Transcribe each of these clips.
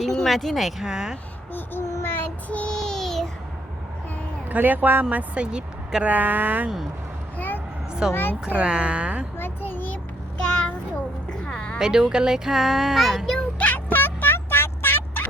อิงมาที่ไหนคะมีอิงมาที่เขาเรียกว่ามัสยิดกลาง สงขลามัธยิดกลางสงขลาไปดูกันเลยค่ะไปดูกันกันกันกันกัน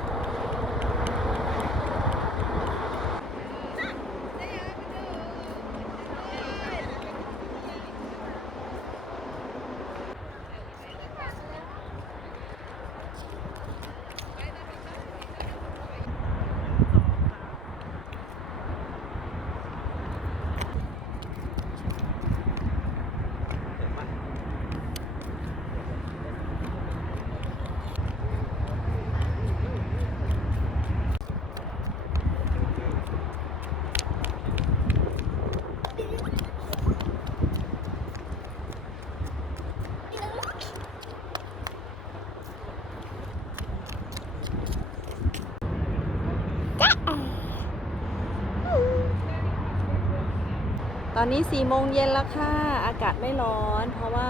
ตอนนี้สี่โมงเย็นแล้วค่ะ อากาศไม่ร้อน เพราะว่า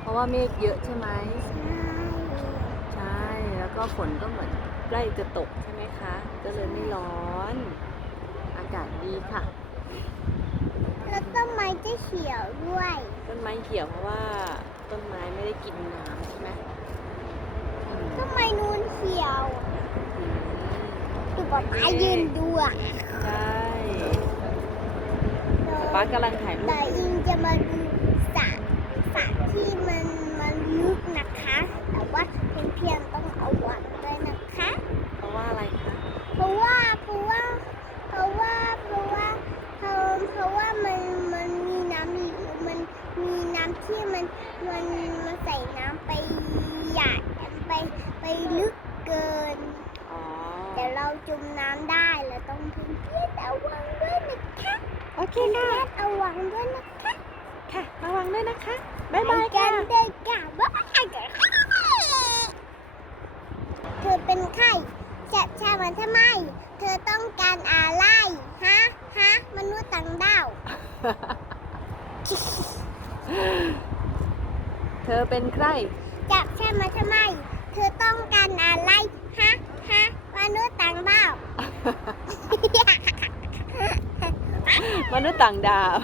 เพราะว่าเมฆเยอะใช่ไหม ใช่ แล้วก็ฝนก็เหมือนใกล้จะตกใช่ไหมคะ ก็เลยไม่ร้อน อากาศดีค่ะ แล้วต้นไม้จะเขียวด้วย ต้นไม้เขียวเพราะว่าต้นไม้ไม่ได้กินน้ำใช่ไหมอืมทำไมนูนเขียวดูป๊าป๊ายืนดูอะ ใช่ ป๊ากำลังถ่ายรูปแต่อิงจะมาดูสระสระที่มันมันลึกนะคะ แต่ว่าเพียงๆต้องเอาวัดด้วยนะคะ เพราะว่าอะไรคะ เพราะว่าเพราะว่าเพราะว่าเพราะว่าเพราะเพราะว่ามันมันมีน้ำอยู่มันมีน้ำที่มันมันมันใส่น้ำไปใหญ่ไปไปลึกเกิน อ๋อเดี๋ยวเราจมน้ำได้เราต้องเพื่อนๆระวังด้วยนะคะ โอ เคเพื่ค่ะอนๆระวังด้วยนะคะค่ะ ระวังด้วยนะคะ บ๊ายบายกัค่ะนเด็กกะบ๊ายบายกันเธอเป็นใครจะใช่มันทำไม เธอต้องการอะไร ฮะ ฮะ มนุษย์ต่างดาว เธอเป็นใคร จับใช่มาทำไม เธอต้องการอะไร ฮะ ฮะ มนุษย์ต่างดาว มนุษย์ต่างดาว